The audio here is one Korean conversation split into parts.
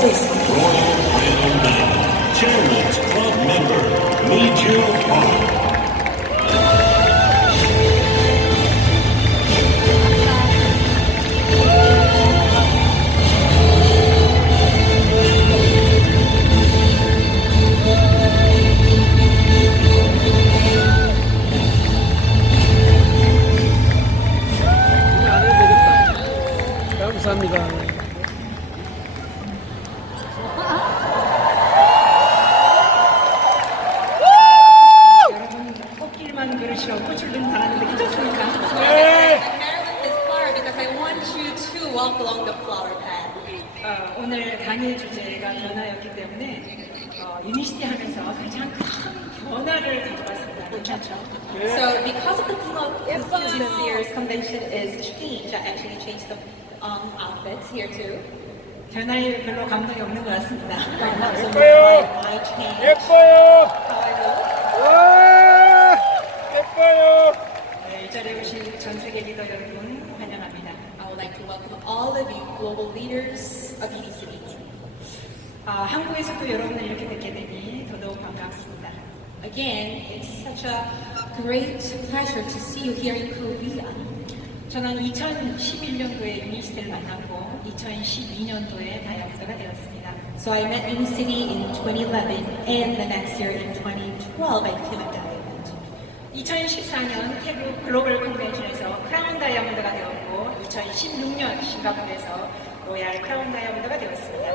수도 있습니다. 감사합니다. 여러분 꽃길만 걸으시러 꽃을 좀 달았는데 괜찮습니까? Maryland is far because I want you to walk along the flower path. 오늘 강의 주제가 변화였기 때문에 유니시티 하면서 가장 큰 변화를 가져왔습니다. 괜찮죠? So because of the theme of this year's convention is change, I actually changed the outfits here too. 변화에 별로 감동이 없는 것 같습니다. Not so much like my change. 예뻐요. How I look. 와, 예뻐요. 네, 이 자리에 오신 전 세계 리더 여러분 환영합니다. I would like to welcome all of you global leaders of Unicity. 한국에서도 여러분을 이렇게 뵙게 되니 더더욱 반갑습니다. Again, it's such a great pleasure to see you here in Korea. 저는 2011년도에 유니시티를 만났고 2012년도에 다이아몬드가 되었습니다. So I met Unicity in 2011, and the next year in 2012, I became a diamond. 2014년 태국 글로벌 컨벤션에서 크라운 다이아몬드가 되었고 2016년 싱가포르에서 로얄 크라운 다이아몬드가 되었습니다.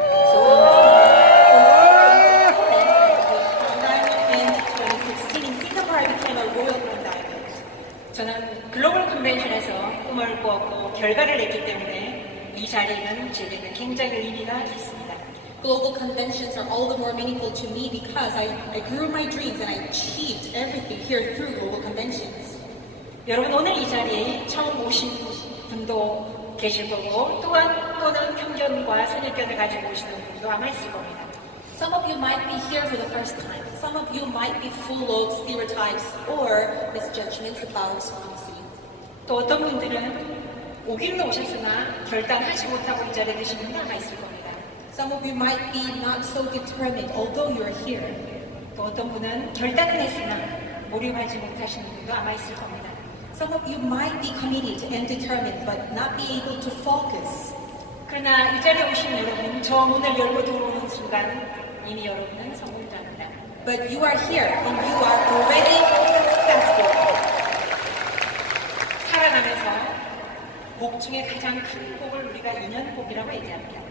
In 2016, in Singapore, I became a royal crown diamond. 저는 글로벌 컨벤션에서 꿈을 꾸었고 결과를 냈기 때문에 이 자리는 제게는 굉장히 의미가 있습니다. Global conventions are all the more meaningful to me because I grew my dreams and I achieved everything here through global conventions. 여러분 오늘 이 자리에 처음 오신 분도 계실 거고 또는 편견과 선입견을 가지고 오시는 분도 아마 있을 겁니다. Some of you might be here for the first time. Some of you might be full of stereotypes or misjudgments about Unicity. 또 어떤 분들은 오기는 오셨으나 결단하지 못하고 이 자리에 계신 분도 아마 있을 겁니다. Some of you might be not so determined, although you are here. 또 어떤 분은 결단은 했으나 몰입하지 못하시는 분도 아마 있을 겁니다. Some of you might be committed and determined, but not be able to focus. 그러나 이 자리에 오신 여러분, 저 문을 열고 들어오는 순간 이미 여러분은 성공자입니다. But you are here and you are already successful. 살아가면서 복 중에 가장 큰 복을 우리가 인연복이라고 얘기합니다.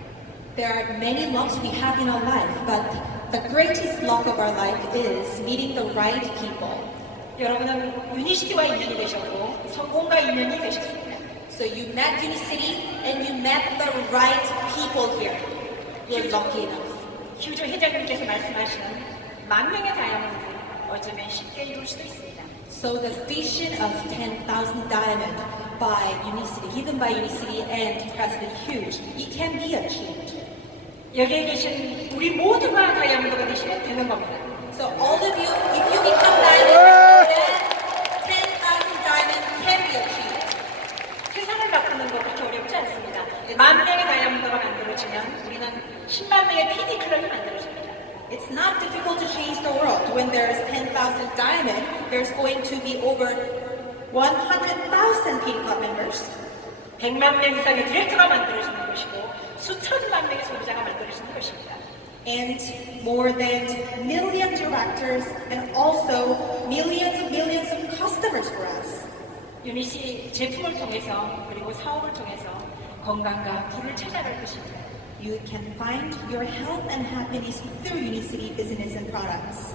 There are many lucks we have in our life, but the greatest luck of our life is meeting the right people. 여러분은 유니시티와 인연이 되셨고 성공과 인연이 되셨습니다. So you met Unicity and you met the right people here. You're lucky enough. 휴조 회장님께서 말씀하시는 10,000명의 다이아몬드 어쩌면 쉽게 이룰 수도 있습니다. So the vision of 10,000 diamond by Unicity, given by Unicity and President Hughes, it can be achieved. 여기에 계신 우리 모두가 다이아몬드가 되시면 되는 겁니다. So all of you, if you become diamond, then 10,000 diamond can be achieved. 세상을 바꾸는 거 그렇게 어렵지 않습니다. 10,000명의 다이아몬드가 만들어지면 우리는 10만 명의 PD 클럽이 만들어집니다. It's not difficult to change the world. When there's 10,000 diamond, there's going to be over 100,000 PD club members. 100만 명 이상의 디렉터가 만들어지는 것이고 수천만 명의 소비자가 만들어지는 것입니다. And more than million directors and also millions of customers for us. 유니시 제품을 통해서 그리고 사업을 통해서 건강과 부를 찾아갈 것입니다. You can find your health and happiness through Unicity business and products.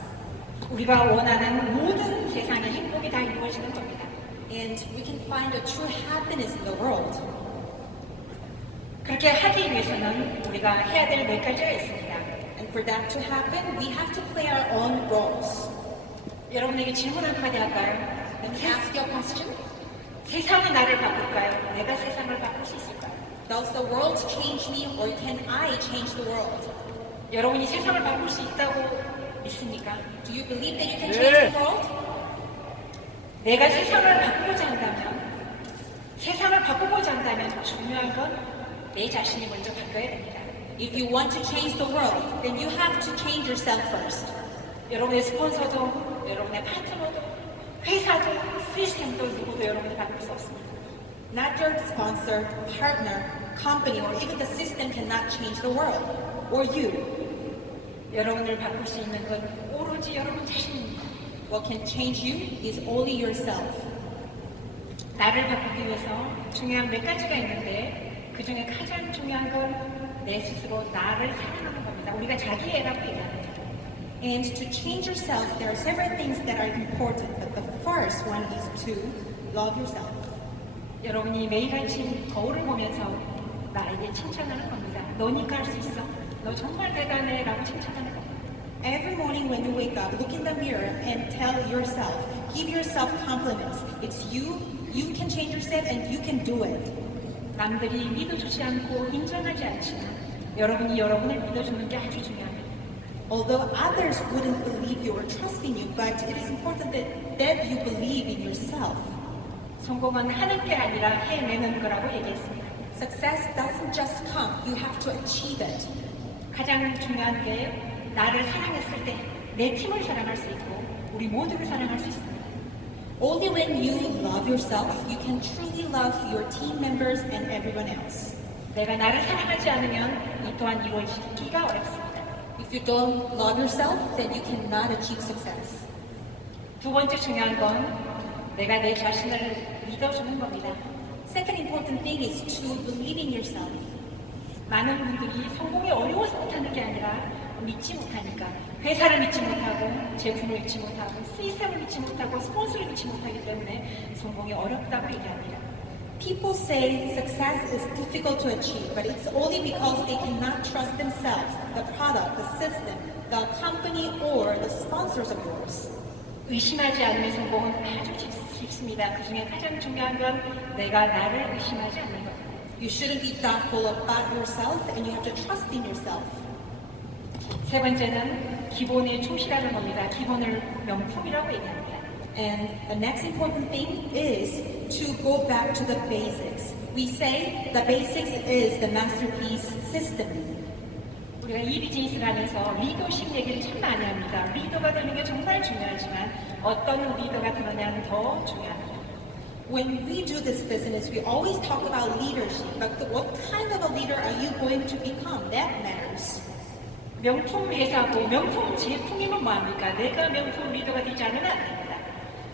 우리가 원하는 모든 세상의 행복이 다 이루어지는 겁니다. And we can find a true happiness in the world. 그렇게 하기 위해서는 우리가 해야 될 몇 가지가 있습니다. And for that to happen, we have to play our own roles. 여러분에게 질문 한마디 할까요? Let me ask you a question. 세상이 나를 바꿀까요? 내가 세상을 바꿀 수 있을까요? Does the world change me or can I change the world? 여러분이 세상을 바꿀 수 있다고 믿습니까? Do you believe that you can change the world? 내가 세상을 바꾸고자 한다면 중요한 건 내 자신이 먼저 바꿔야 됩니다. If you want to change the world, then you have to change yourself first. 여러분의 스폰서도, 여러분의 파트너도, 회사도, 시스템도 누구도 여러분이 바꿀 수 없습니다. Not your sponsor, partner, company, or even the system cannot change the world. Or you. 여러분을 바꿀 수 있는 건 오로지 여러분 자신입니다. What can change you is only yourself. 나를 바꾸기 위해서 중요한 몇 가지가 있는데 그 중에 가장 중요한 건 내 스스로 나를 사랑하는 겁니다. 우리가 자기애라고 얘기합니다. And to change yourself, there are several things that are important, but the first one is to love yourself. 여러분이 매일같이 거울을 보면서 나에게 칭찬하는 겁니다. 너니까 할 수 있어. 너 정말 대단해. 라고 칭찬하는 겁니다. Every morning when you wake up, look in the mirror and tell yourself, give yourself compliments. It's you can change yourself and you can do it. 남들이 믿어주지 않고 인정하지 않지만 여러분이 여러분을 믿어주는 게 아주 중요합니다. Although others wouldn't believe you or trust in you, but it is important that you believe in yourself. 성공은 하는 게 아니라 해내는 거라고 얘기했습니다. Success doesn't just come, you have to achieve it. 가장 중요한 게 나를 사랑했을 때 내 팀을 사랑할 수 있고 우리 모두를 사랑할 수 있습니다. Only when you love yourself, you can truly love your team members and everyone else. 내가 나를 사랑하지 않으면 이 또한 이루어지기가 어렵습니다. If you don't love yourself, then you cannot achieve success. 두 번째 중요한 건 내가 내 자신을 믿어주는 겁니다. Second important thing is to believe in yourself. 많은 분들이 성공이 어려워서 못하는 게 아니라 믿지 못하니까 회사를 믿지 못하고 제품을 믿지 못하고 시스템을 믿지 못하고 스폰서를 믿지 못하기 때문에 성공이 어렵다고 얘기합니다. People say success is difficult to achieve, but it's only because they cannot trust themselves, the product, the system, the company, or the sponsors of yours. 의심하지 않으면 성공은 아주 쉽습니다. 그 중에 가장 중요한 건 내가 나를 의심하지 않는 것. You shouldn't be doubtful about yourself, and you have to trust in yourself. 세 번째는 기본에 충실하는 겁니다. 기본을 명품이라고 얘기합니다. And the next important thing is to go back to the basics. We say the basics is the masterpiece system. 우리가 이 비즈니스를 하면서 리더십 얘기를 참 많이 합니다. 리더가 되는 게 정말 중요하지만 어떤 리더가 되느냐는 더 중요합니다. When we do this business, we always talk about leadership, but what kind of a leader are you going to become? That matters. 명품 회사고 명품 제품이면 뭐합니까? 내가 명품 리더가 되지 않으면 안 됩니다.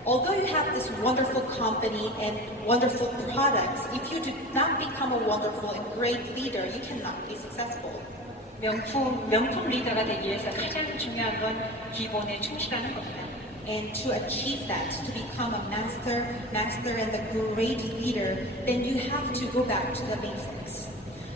Although you have this wonderful company and wonderful products, if you do not become a wonderful and great leader, you cannot be successful. 명품 리더가 되기 위해서 가장 중요한 건 기본에 충실하는 겁니다. And to achieve that, to become a master and a great leader, then you have to go back to the basics.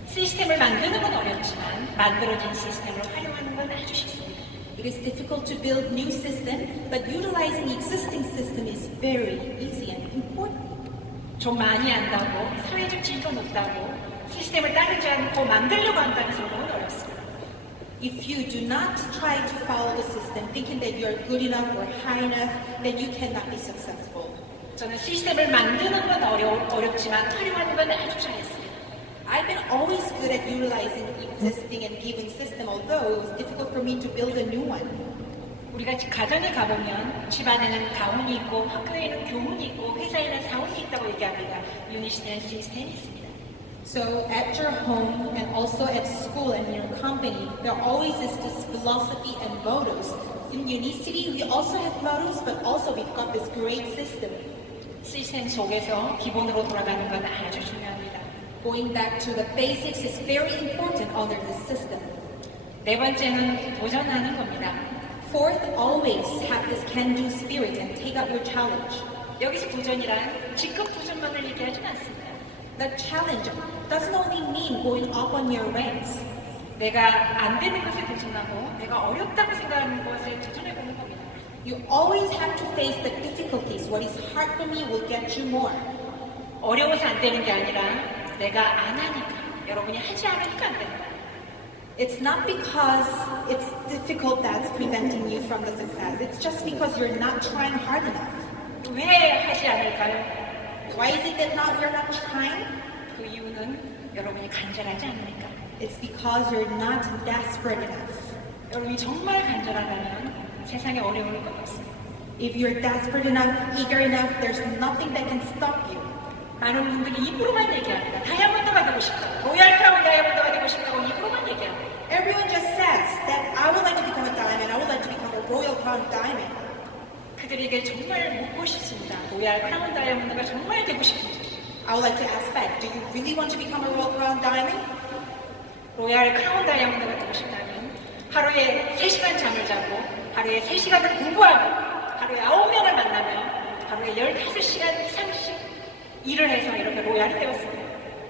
시스템을 만드는 건 어렵지만 만들어진 시스템을 활용하는 건 아주 쉽습니다. It is difficult to build new system, but utilizing existing system is very easy and important. 좀 많이 안다고 사회적 지위가 높다고 시스템을 따르지 않고 만들려고 한다는 성공은 어렵습니다. If you do not try to follow the system, thinking that you are good enough or high enough, then you cannot be successful. 저는 시스템을 만드는 건 어렵지만 활용하는 건 아주 잘했습니다. I've been always good at utilizing existing and given system, although it was difficult for me to build a new one. 우리가 가정에 가보면 집안에는 가훈이 있고 학교에는 교훈이 있고 회사에는 사원이 있다고 얘기합니다. 유니시티는 시스템이 있습니다. So at your home and also at school and in your company, there always is this philosophy and mottos. In Unicity, we also have mottos, but also we've got this great system. 시스템 속에서 기본으로 돌아가는 건 아주 중요합니다. Going back to the basics is very important under this system. 네 번째는 도전하는 겁니다. Fourth, always have this can-do spirit and take up your challenge. 여기서 도전이란 직급 도전만을 얘기하진 않습니다. The challenge doesn't only mean going up on your ranks. 내가 안 되는 것에 도전하고 내가 어렵다고 생각하는 것에 도전해보는 겁니다. You always have to face the difficulties. What is hard for me will get you more. 어려워서 안 되는 게 아니라 내가 안 하니까, 여러분이 하지 않으니까 안 된다. It's not because it's difficult that's preventing you from the success. It's just because you're not trying hard enough. 왜 하지 않을까요? Why is it that we're not trying? 그 이유는 여러분이 간절하지 않으니까. It's because you're not desperate enough. 여러분이 정말 간절하다면 세상에 어려움을 것 없습니다. If you're desperate enough, eager enough, there's nothing that can stop you. 많은 분들이 입으로만 얘기합니다. 다이아몬드가 되고 싶다고, 로얄 크라운 다이아몬드가 되고 싶다고 입으로만 얘기합니다. Everyone just says that I would like to become a diamond, I would like to become a royal crown diamond. 그들에게 정말 묻고 싶습니다. 로얄 크라운 다이아몬드가 정말 되고 싶은지. I would like to ask back, do you really want to become a royal crown diamond? 로얄 크라운 다이아몬드가 되고 싶다면 하루에 3시간 잠을 자고 하루에 3시간을 공부하고 하루에 9명을 만나면 하루에 15시간 이상씩 일을 해서 이렇게 로얄이 되었습니다.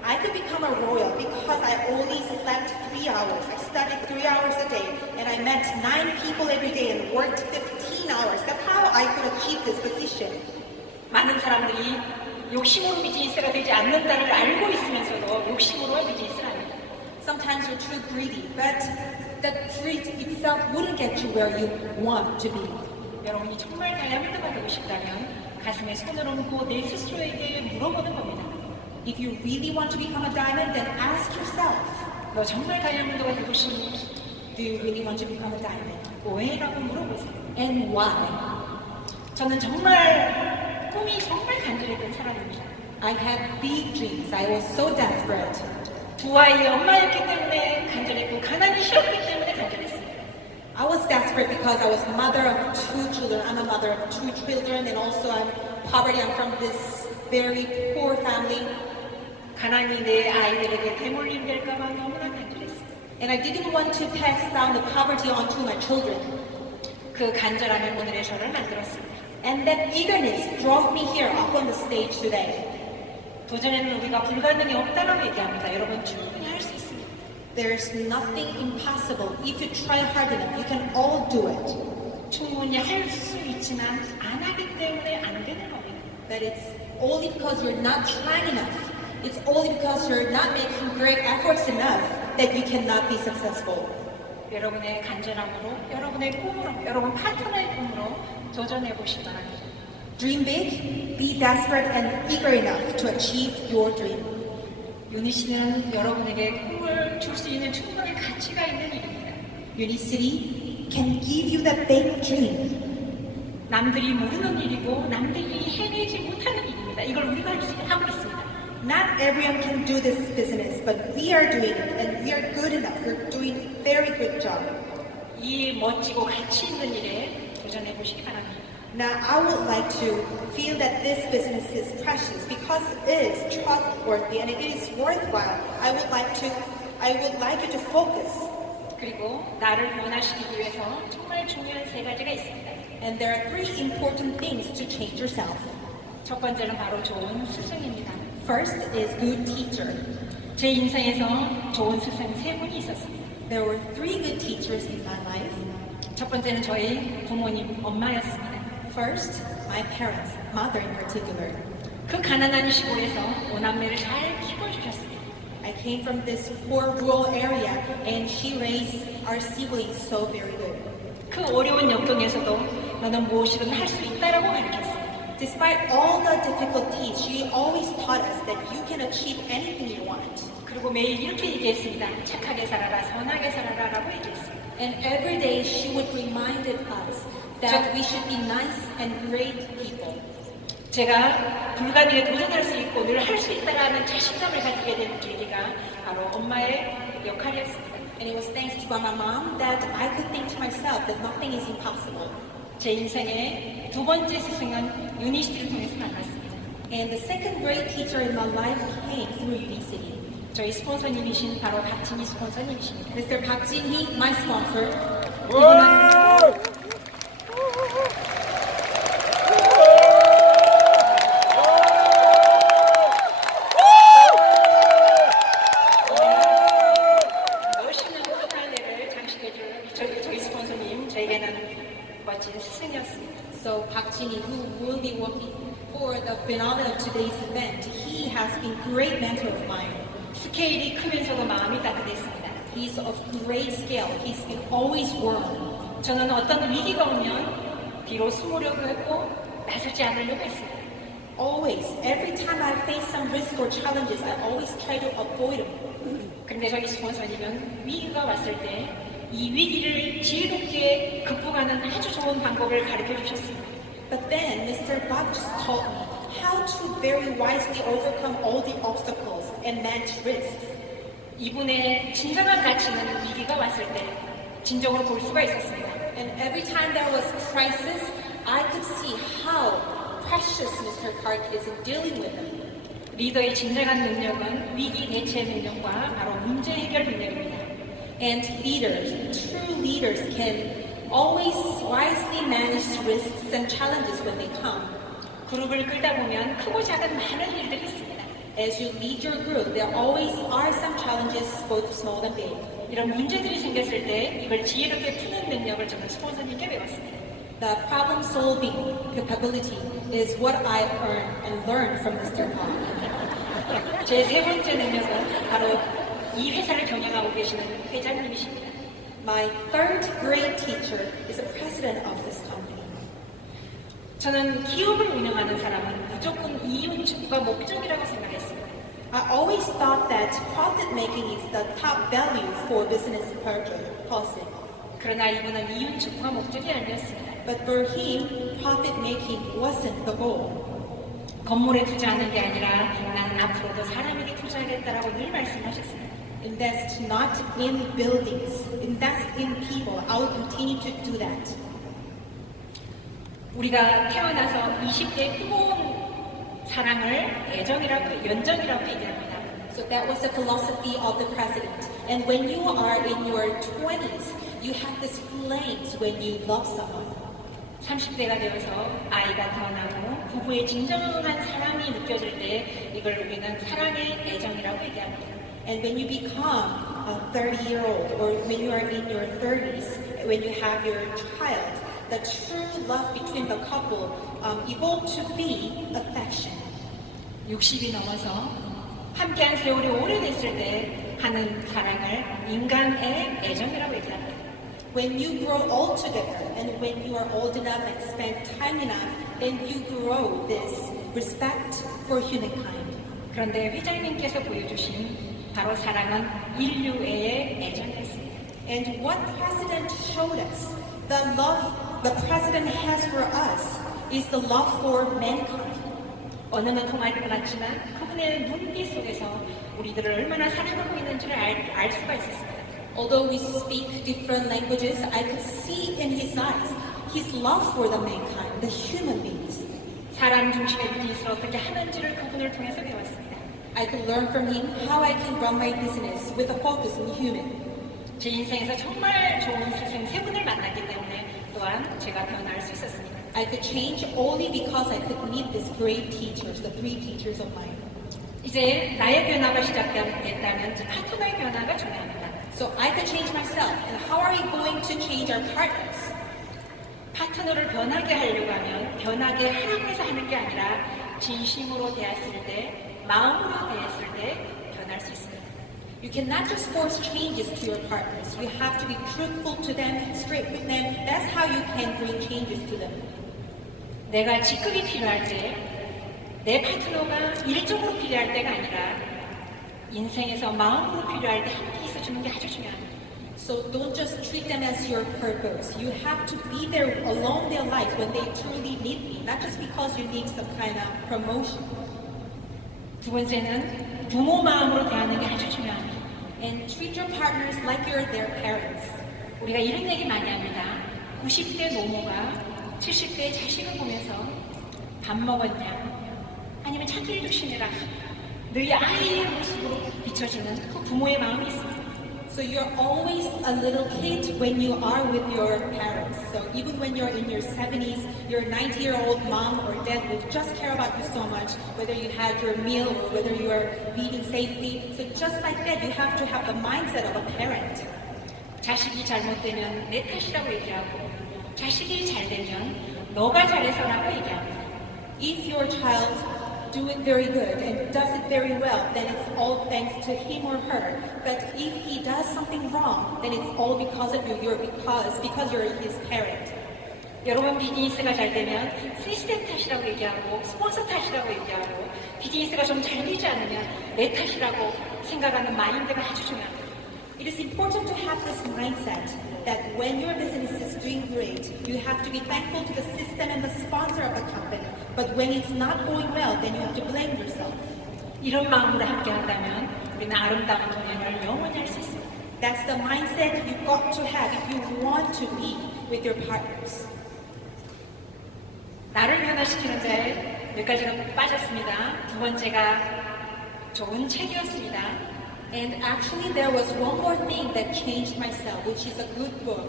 I could become a royal because I only slept 3 hours. I studied 3 hours a day and I met 9 people every day and worked 15 hours. That's how I could achieve this position. 많은 사람들이 욕심으로 비즈니스가 되지 않는다를 알고 있으면서도 욕심으로 비즈니스를 합니다. Sometimes you're too greedy, but the greed itself wouldn't get you where you want to be. 여러분이 정말 다이아몬드가 되고 싶다면 가슴에 손을 얹고 내 스스로에게 물어보는 겁니다. If you really want to become a diamond, then ask yourself, 너 정말 다이아몬드가 되고 싶니? do you really want to become a diamond? 왜? 라고 물어보세요. And why? 저는 정말 꿈이 정말 간절했던 사람입니다. I had big dreams. I was so desperate. 2아이의 엄마였기 때문에 간절했고 가난이 싫었기 때문에 간절했습니다. I was desperate because I was mother of 2 children. I'm a mother of 2 children and also I'm poverty. I'm from this very poor family. 가난이 내 아이들에게 대물림 될까봐 너무나 간절했습니다. And I didn't want to pass down the poverty onto my children. 그 간절함이 오늘의 저를 만들었습니다. And that eagerness drove me here up on the stage today. 도전에는 우리가 불가능이 없다고 얘기합니다. 여러분 충분히 할 수 있습니다. There's nothing impossible. If you try hard enough, you can all do it. 충분히 할 수 있지만 안 하기 때문에 안 되는 겁니다. But it's only because you're not trying enough. It's only because you're not making great efforts enough that you cannot be successful. 여러분의 간절함으로, 여러분의 꿈으로, 여러분 파트너의 꿈으로 도전해 보시기 바랍니다. Dream big, be desperate and eager enough to achieve your dream. 유니시는 여러분에게 꿈을 줄 수 있는 충분한 가치가 있는 일입니다. Unicity can give you that big dream. 남들이 모르는 일이고 남들이 해내지 못하는 일입니다. 이걸 우리가 하고 있습니다. Not everyone can do this business, but we are doing it and we are good enough. We're doing a very good job. 이 멋지고 가치 있는 일에 도전해 보시기 바랍니다. Now, I would like to feel that this business is precious because it is trustworthy and it is worthwhile. I would like you to focus. 그리고 나를 변화시키기 위해서 정말 중요한 3가지가 있습니다. And there are 3 important things to change yourself. 첫 번째는 바로 좋은 스승입니다. First is good teacher. 제 인생에서 좋은 스승 3분이 있었습니다. There were 3 good teachers in my life. 첫 번째는 저희 부모님, 엄마였습니다. First, my parents, mother in particular. 그 가난한 시골에서 5남매를 잘 키워주셨습니다. I came from this poor rural area and she raised our siblings so very good. 그 어려운 역경에서도 너는 무엇이든 할 수 있다라고 가르쳤습니다. Despite all the difficulties, she always taught us that you can achieve anything you want. 그리고 매일 이렇게 얘기했습니다. 착하게 살아라, 선하게 살아라라고 얘기했습니다. And every day she would remind us that we should be nice and great people. 제가 불가능에 도전할 수 있고 늘 할 수 있다라는 자신감을 가지게 된 계기가 바로 엄마의 역할이었습니다. And it was thanks to my mom that I could think to myself that nothing is impossible. 제 인생의 2번째 스승은 유니시티를 통해서 만났습니다. And the second great teacher in my life came through Unicity. 저희 스폰서님이신 바로 박진희 스폰서님이십니다. Mr. Park Jin-hee, my sponsor. 멋있는 포토타일레를 장식해줄 저희 스폰서님, 저에게는 멋진 스승이었습니다. So Park Jin-hee, who will be working for the finale of today's event, he has been great mentor of mine. 스케일이 크면서도 마음이 따뜻했습니다. He's of great scale. He's been always warm. 저는 어떤 위기가 오면 뒤로 숨으려고 했고 나서지 않으려고 했습니다. always, every time I face some risk or challenges, I always try to avoid them. 그런데 저희 스폰서님은 위기가 왔을 때 이 위기를 지혜롭게 극복하는 아주 좋은 방법을 가르쳐 주셨습니다. But then Mr. Bak just taught me how to very wisely overcome all the obstacles and manage risks. 이분의 진정한 가치는 위기가 왔을 때 진정으로 볼 수가 있었습니다. And every time there was crisis, I could see how precious Mr. Park is in dealing with them. 리더의 진정한 능력은 위기 대처 능력과 바로 문제 해결 능력입니다. And leaders, true leaders, can always wisely manage risks and challenges when they come. 그룹을 끌다 보면 크고 작은 많은 일들이 있습니다. As you lead your group, there always are some challenges, both small and big. 이런 문제들이 생겼을 때 이걸 지혜롭게 푸는 능력을 저는 스폰서님께 배웠습니다. The problem-solving capability is what I learned from Mr. Park. 제 세 번째 능력은 바로 이 회사를 경영하고 계시는 회장님이십니다. My third great teacher is the president of this company. 저는 기업을 운영하는 사람은 무조건 이윤 추구가 목적이라고 생각했습니다. I always thought that profit making is the top value for business purpose. 그러나 이분은 이윤 추구가 목적이 아니었습니다. But for him, profit making wasn't the goal. 건물에 투자하는 게 아니라 나는 앞으로도 사람에게 투자하겠다라고 늘 말씀하셨습니다. Invest not in buildings, invest in people. I will continue to do that. 우리가 태어나서 20대의 뜨거운 사랑을 애정이라고, 연정이라고 얘기합니다. So that was the philosophy of the president. And when you are in your 20s, you have this flames when you love someone. 30대가 되어서 아이가 태어나고 부부의 진정한 사랑이 느껴질 때 이걸 우리는 사랑의 애정이라고 얘기합니다. And when you become a 30-year-old, or when you are in your 30s, when you have your child, the true love between the couple evolved to be affection. 60이 넘어서 함께한 세월이 오래됐을 때 하는 사랑을 인간의 애정이라고 얘기합니다. When you grow old together, and when you are old enough and spend time enough, then you grow this respect for humankind. 그런데 회장님께서 보여주신 바로 사랑은 인류애의 애정이었습니다. And what President showed us, the love the President has for us, is the love for mankind. 언어는 통하지 않았지만 그분의 눈빛 속에서 우리들을 얼마나 사랑하고 있는지를 알 수가 있었습니다. Although we speak different languages, I could see in his eyes his love for the mankind, the human beings. 사람 중심의 비즈니스를 어떻게 하는지를 그분을 통해서 배웠습니다. I could learn from him how I can run my business with a focus on human. 제 인생에서 정말 좋은 스승 세 분을 만났기 때문에 또한 제가 변화할 수 있었습니다. I could change only because I could meet these great teachers, the three teachers of mine. 이제 나의 변화가 시작됐다면 파트너의 변화가 중요합니다. So I could change myself. And how are we going to change our partners? 파트너를 변하게 하려고 하면 변하게 하라고 해서 하는 게 아니라 진심으로 대했을 때, 마음으로 대했을 때 변할 수 있습니다. You cannot just force changes to your partners. You have to be truthful to them, straight with them. That's how you can bring changes to them. 내가 직급이 필요할 때, 내 파트너가 일적으로 필요할 때가 아니라 인생에서 마음으로 필요할 때 함께 있어주는 게 아주 중요합니다. So don't just treat them as your purpose. You have to be there along their life when they truly need me, not just because you need some kind of promotion. 두 번째는 부모 마음으로 대하는 게 아주 중요합니다. And treat your partners like you're their parents. 우리가 이런 얘기 많이 합니다. 90대 노모가 70대 자식을 보면서 밥 먹었냐? 아니면 차키를 조심해라. 늘 아이의 모습으로 비춰지는 그 부모의 마음이 있습니다. So you're always a little kid when you are with your parents. So even when you're in your 70s, your 90-year-old mom or dad will just care about you so much, whether you had your meal or whether you are eating safely. So just like that, you have to have the mindset of a parent. 자식이 잘못되면 내 탓이라고 얘기하고 자식이 잘되면 너가 잘해서라고 얘기합니다. If your child do it very good and does it very well, then it's all thanks to him or her. But if he does something wrong, then it's all because of you. Because you're his parent. 여러분 비즈니스가 잘 되면 시스템 탓이라고 얘기하고 스폰서 탓이라고 얘기하고 비즈니스가 좀 잘 되지 않으면 내 탓이라고 생각하는 마인드가 아주 중요합니다. It is important to have this mindset that when your business is doing great, you have to be thankful to the system and the sponsor of the company. But when it's not going well, then you have to blame yourself. 이런 마음으로 함께 한다면 우리는 아름다운 동행을 영원히 할 수 있습니다. That's the mindset you've got to have if you want to be with your partners. 나를 변화시키는데 몇 가지가 빠졌습니다. 두 번째가 좋은 책이었습니다. And actually there was one more thing that changed myself, which is a good book.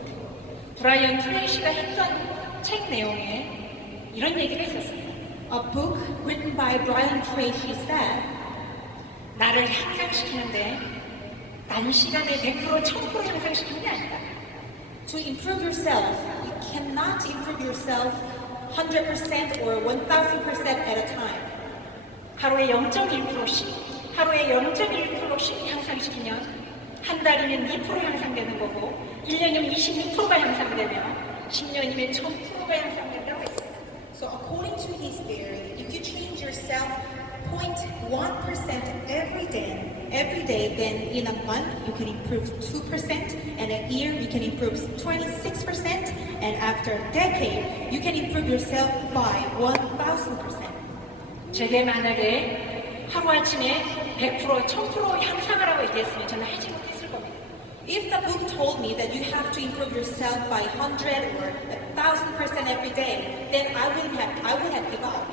브라이언 트레이시가 했던 책 내용에 이런 얘기가 있었습니다. A book written by Brian Tracy said, 나를 향상시키는데 단시간에 100%, 1000% 향상시키는 게 아니다. to improve yourself, you cannot improve yourself 100% or 1000% at a time. 하루에 0.1%씩, 하루에 0.1%씩 향상시키면 한 달이면 2% 향상되는 거고 1년이면 26%가 향상되며 10년이면 1000%가 향상된다고 했습니다. So according to his theory, if you change yourself 0.1% every day, then in a month you can improve 2%, and a year you can improve 26%, and after a decade you can improve yourself by 1000%. 제게 만약에 하루아침에 100%, 1000% 향상을 하고 얘기했으면 저는 하지 못했을 겁니다. If the book told me that you have to improve yourself by 100 or 1000% every day, then I would have given up.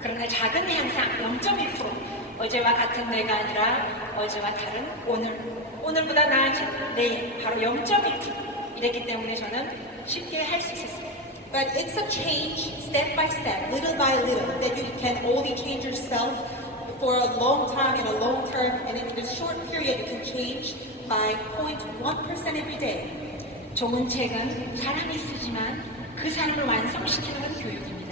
그러나 작은 향상 0.1%, 어제와 같은 내가 아니라 어제와 다른 오늘보다 나아진 내일, 바로 0.1% 이랬기 때문에 저는 쉽게 할 수 있었습니다. But it's a change step by step, little by little, that you can only change yourself for a long time, in a long term, and in a short period you can change by 0.1% every day. 좋은 책은 사람이 쓰지만 그 사람을 완성시키는 건 교육입니다.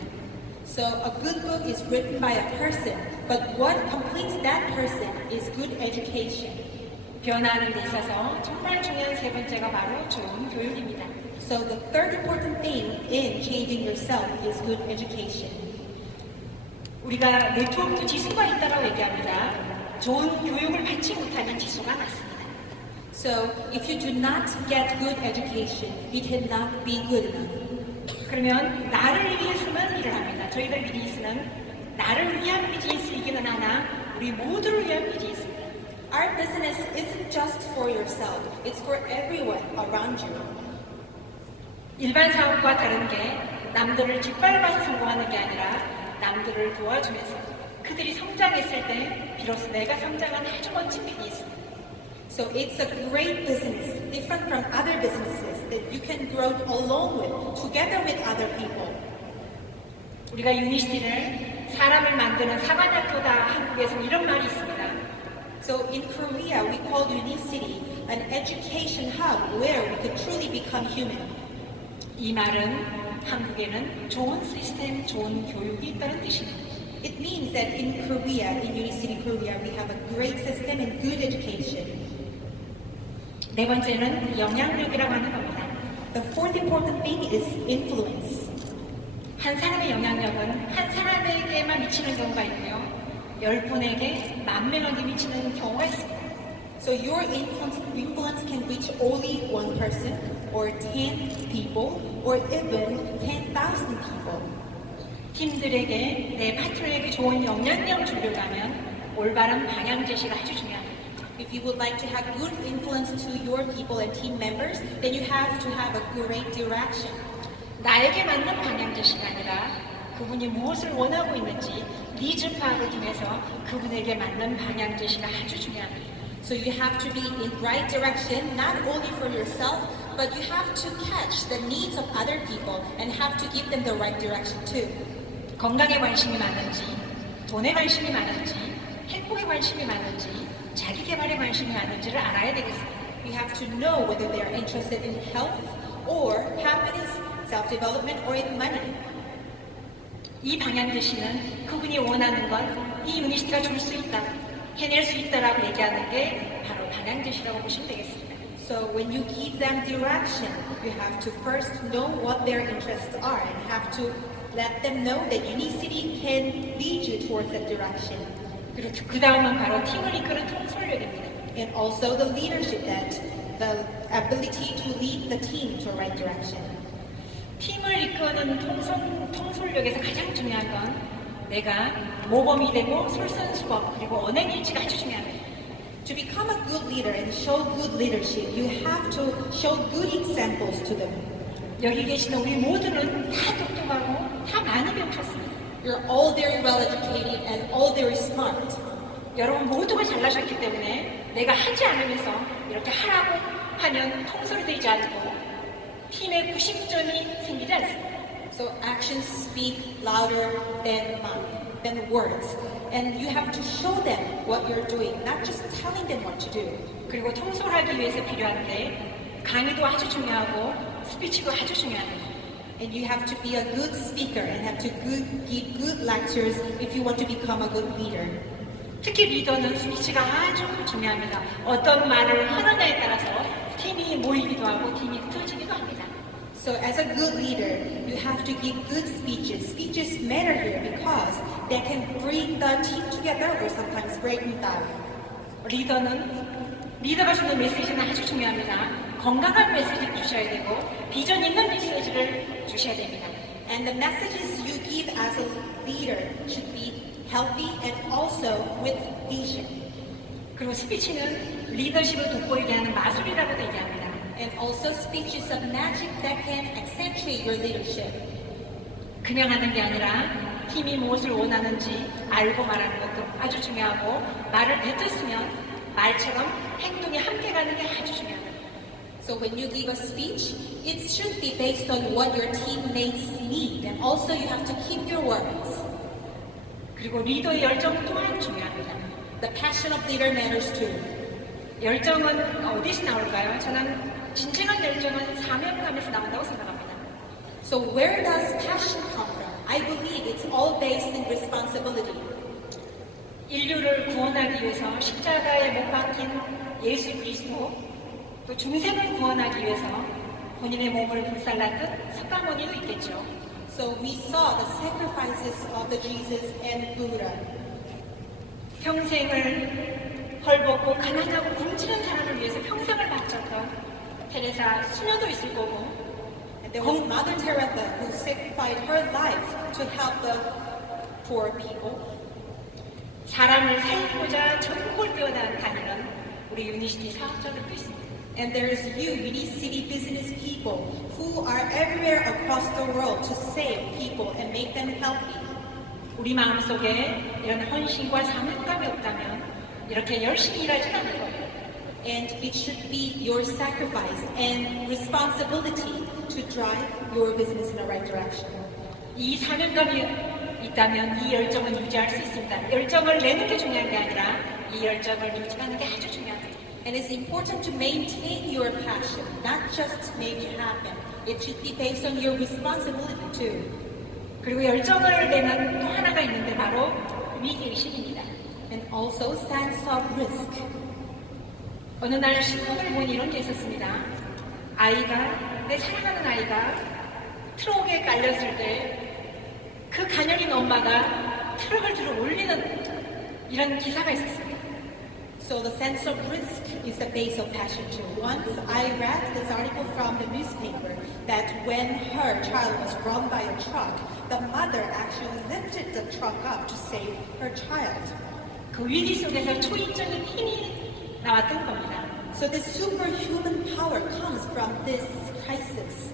So a good book is written by a person, but what completes that person is good education. 변화하는 데 있어서 정말 중요한 세 번째가 바로 좋은 교육입니다. So the third important thing in changing yourself is good education. 우리가 네트워크 지수가 있다고 얘기합니다. 좋은 교육을 받지 못하면 지수가 낮습니다. So if you do not get good education, you cannot be good enough. 그러면 나를 위해서만 일을 합니다. 저희들 비즈니스는 나를 위한 비즈니스이기는 하나 우리 모두를 위한 비즈니스입니다. Our business isn't just for yourself, it's for everyone around you. 일반 사업과 다른 게 남들을 짓밟아서 성공하는 게 아니라 남들을 도와주면서 그들이 성장했을 때 비로소 내가 성장한 아주 멋진 비즈니스입니다. So it's a great business, different from other businesses that you can grow alone with, together with other people. 우리가 유니시티를 사람을 만드는 사관학교다. 한국에서는 이런 말이 있습니다. So in Korea, we call Unicity an education hub where we could truly become human. 이 말은 한국에는 좋은 시스템, 좋은 교육이 있다는 뜻입니다. It means that in Korea, in Unicity Korea, we have a great system and good education. 네 번째는 영향력이라고 하는 겁니다. The fourth important thing is influence. 한 사람의 영향력은 한 사람에게만 미치는 경우가 있고요. 10분에게 10,000명에게 미치는 경우가 있습니다. So your influence can reach only one person, or 10 people, or even 10,000 people. 팀들에게 내 파트너에게 좋은 영향력 주려고 하면 올바른 방향 제시가 아주 중요합니다. If you would like to have good influence to your people and team members, then you have to have a great direction. 나에게 맞는 방향 제시가 아니라 그분이 무엇을 원하고 있는지 니즈 파악을 통해서 그분에게 맞는 방향 제시가 아주 중요합니다. So you have to be in right direction, not only for yourself, but you have to catch the needs of other people and have to give them the right direction too. 건강에 관심이 많은지, 돈에 관심이 많은지, 행복에 관심이 많은지, 자기 개발에 관심이 많은지를 알아야 되겠습니다. You have to know whether they are interested in health or happiness, self-development, or in money. 이 방향 제시는 그분이 원하는 건 이 유니시티가 줄 수 있다, 해낼 수 있다라고 얘기하는 게 바로 방향 제시라고 보시면 되겠습니다. So when you give them direction, you have to first know what their interests are and have to let them know that Unicity can lead you towards that direction. 그리고 그 다음은 바로 팀을 이끄는 통솔력입니다. And also the leadership, that the ability to lead the team to the right direction. 팀을 이끄는 통솔력에서 가장 중요한 건 내가 모범이 되고 솔선수범 그리고 언행일치가 아주 중요합니다. To become a good leader and show good leadership, you have to show good examples to them. 여기 계시는 우리 모두는 다 똑똑하고 다 많이 배우셨습니다. You're all very well educated and all very smart. 여러분 모두가 잘나셨기 때문에 내가 하지 않으면서 이렇게 하라고 하면 통솔이 되지 않고 팀의 구심점이 생기지 않습니다. So actions speak louder than words. And you have to show them what you're doing, not just telling them what to do. 그리고 통솔하기 위해서 필요한데 강의도 아주 중요하고 스피치도 아주 중요합니다. And you have to be a good speaker and have to give good lectures if you want to become a good leader. 특히 리더는 스피치가 아주 중요합니다. 어떤 말을 하느냐에 따라서 팀이 모이기도 하고 팀이 흩어지기도 합니다. So as a good leader, you have to give good speeches. Speeches matter here because they can bring the team together or sometimes break them down. 리더가 주는 메시지는 아주 중요합니다. 건강한 메시지를 주셔야 되고 비전 있는 메시지를 주셔야 됩니다. And the messages you give as a leader should be healthy and also with vision. 그리고 스피치는 리더십을 돋보이게 하는 마술이라고도 얘기합니다. And also speeches of magic that can accentuate your leadership. 그냥 하는 게 아니라 팀이 무엇을 원하는지 알고 말하는 것도 아주 중요하고 말을 뱉었으면 말처럼 행동이 함께 가는 게 아주 중요합니다. So when you give a speech, it should be based on what your teammates need, and also you have to keep your words. 그리고 리더의 열정 또한 중요합니다. The passion of leader matters too. 열정은 어디서 나올까요? 저는 진정한 열정은 사명감에서 나온다고 생각합니다. So where does passion come from? I believe it's all based in responsibility. 인류를 구원하기 위해서 십자가에 못 박힌 예수 그리스도 또 중생을 구원하기 위해서 본인의 몸을 불살랐던 석가모니도 있겠죠. So we saw the sacrifices of the Jesus and Buddha. 평생을 헐벗고 가난하고 굶주린 사람을 위해서 평생을 바쳤던 테레사 수녀도 있을 거고 And there was Mother Teresa who sacrificed her life to help the poor people. 사람을 살리고자 전국을 뛰어다니는 우리 유니시티 사업자들도 있습니다. And there is you, Unicity business people, who are everywhere across the world to save people and make them healthy. 우리 마음속에 이런 헌신과 사명감이 없다면 이렇게 열심히 일하지 않을 거예요. And it should be your sacrifice and responsibility to drive your business in the right direction. 이 사명감이 있다면 이 열정은 유지할 수 있습니다. 열정을 내는 게 중요한 게 아니라 이 열정을 유지하는 게 아주 중요합니다. And it's important to maintain your passion, not just make it happen. It should be based on your responsibility too. 그리고 열정을 내는 또 하나가 있는데 바로 위기의식입니다. And also sense of risk. 어느 날 신문을 보니 이런 게 있었습니다. 내 사랑하는 아이가 트럭에 깔렸을 때 그 가녀린 엄마가 트럭을 들어 올리는 이런 기사가 있었습니다. So the sense of risk is the base of passion too. Once I read this article from the newspaper that when her child was run by a truck, the mother actually lifted the truck up to save her child. 그 위기 속에서 초인적인 힘이 나왔던 겁니다. So this superhuman power comes from this crisis.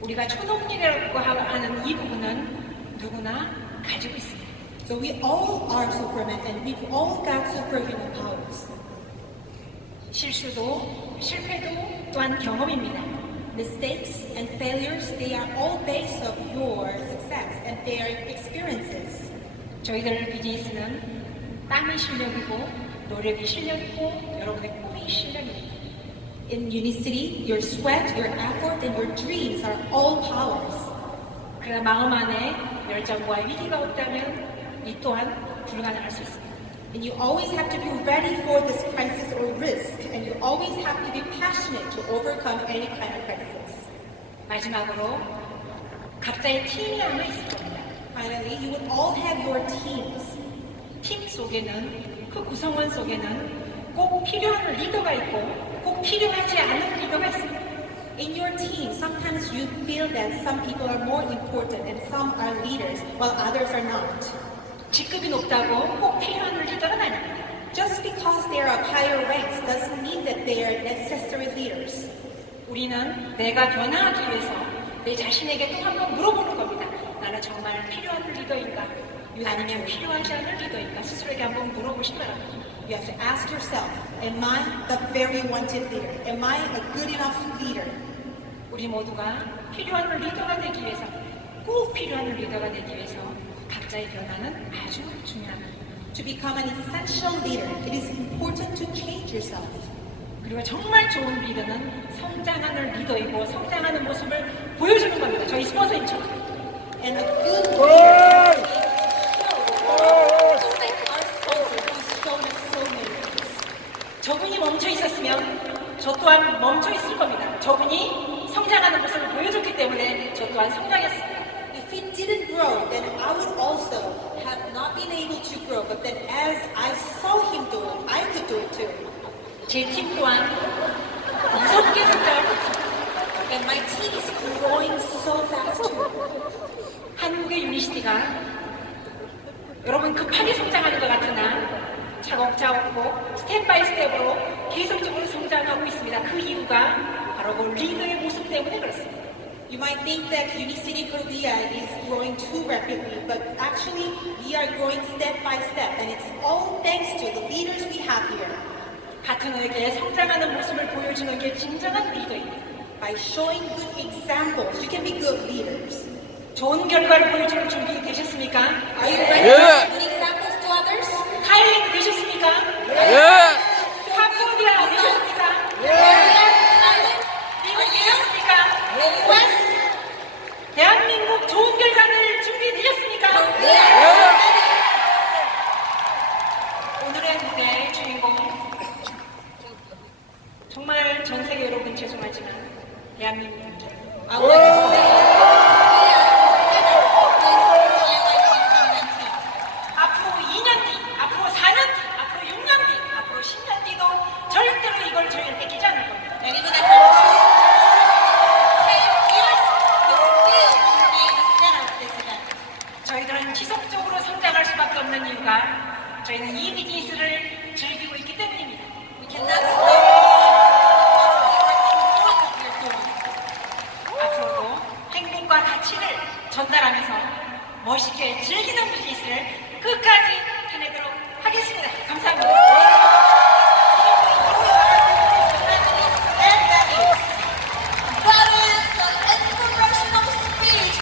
우리가 초능력이라고 하는 이 부분은 누구나 가지고 있습니다. So we all are Superman and we've all got superhuman powers. 실수도 실패도 또한 경험입니다. Mistakes and failures, they are all based of your success and their experiences. 저희들 비즈니스는 땀이 실력이고 노력이 실력이고 여러분의 꿈이 실력입니다. In Unicity, your sweat, your effort, and your dreams are all powers. 그러나 마음 안에 열정과 위기가 없다면 이 또한 불가능할 수 있습니다. And you always have to be ready for this crisis or risk, and you always have to be passionate to overcome any kind of crisis. 마지막으로 각자의 팀이 하나 있을 겁니다. Finally, you would all have your teams. 팀 속에는 그 구성원 속에는 꼭 필요한 리더가 있고 꼭 필요하지 않은 리더가 있습니다. In your team, sometimes you feel that some people are more important and some are leaders, while others are not. 직급이 높다고 꼭 필요한 리더는 아닙니다. Just because they are of higher ranks doesn't mean that they are necessary leaders. 우리는 내가 변화하기 위해서 내 자신에게 또 한 번 물어보는 겁니다. 나는 정말 필요한 리더인가? 아니면 필요하지 않은 리더인가? 스스로에게 한번 물어보시기 바랍니다. You have to ask yourself, am I the very wanted leader? Am I a good enough leader? 우리 모두가 필요한 리더가 되기 위해서, 꼭 필요한 리더가 되기 위해서 각자의 변화는 아주 중요합니다. To become an essential leader, it is important to change yourself. 그리고 정말 좋은 리더는 성장하는 리더이고 성장하는 모습을 보여주는 겁니다. 저희 스폰서님처럼. And a good leader is like our sponsor who's shown us so many things. 저분이 멈춰 있었으면 저 또한 멈춰 있을 겁니다. 저분이 성장하는 모습을 보여줬기 때문에 저 또한 성장했습니다. If he didn't grow, then I would also have not been able to grow. But then as I saw him do it, I could do it too. 제 팀 또한 무섭게 성장하고 있습니다. And my team is growing so fast too. 한국의 유니시티가 여러분 급하게 성장하는 것 같으나 차곡차곡 스텝 바이 스텝으로 계속적으로 성장하고 있습니다. 그 이유가 바로 그 리더의 모습 때문에 그렇습니다. You might think that Unicity Korea is growing too rapidly, but actually we are growing step by step, and it's all thanks to the leaders we have here. 파트너에게 성장하는 모습을 보여주는 게 진정한 리더입니다. By showing good examples, you can be good leaders. 좋은 결과를 보여줄 준비 되셨습니까? Are you ready to Yeah. give good examples to others? 타일링 되셨습니까? 예! 캄보디아 되셨습니까? 미국 되셨습니까? 대한민국 좋은 결과를 준비되셨습니까? 오늘의 무대의 주인공 정말 전 세계 여러분 죄송하지만 대한민국 I would like to say, 앞으로 2년 뒤, 앞으로 4년 뒤, 앞으로 6년 뒤, 앞으로 10년 뒤도 절대로 이걸 저희는 뺏기지 않을 겁니다. and even after 10 years, we still remain the center of this event. 저희들은 지속적으로 성장할 수밖에 없는 이유가 저희는 이 비즈니스를 즐기고 있기 때문입니다. We cannot stop. 앞으로도 행복과 가치를 전달하면서 멋있게 즐기는 비즈니스를 끝까지 해내도록 하겠습니다. 감사합니다.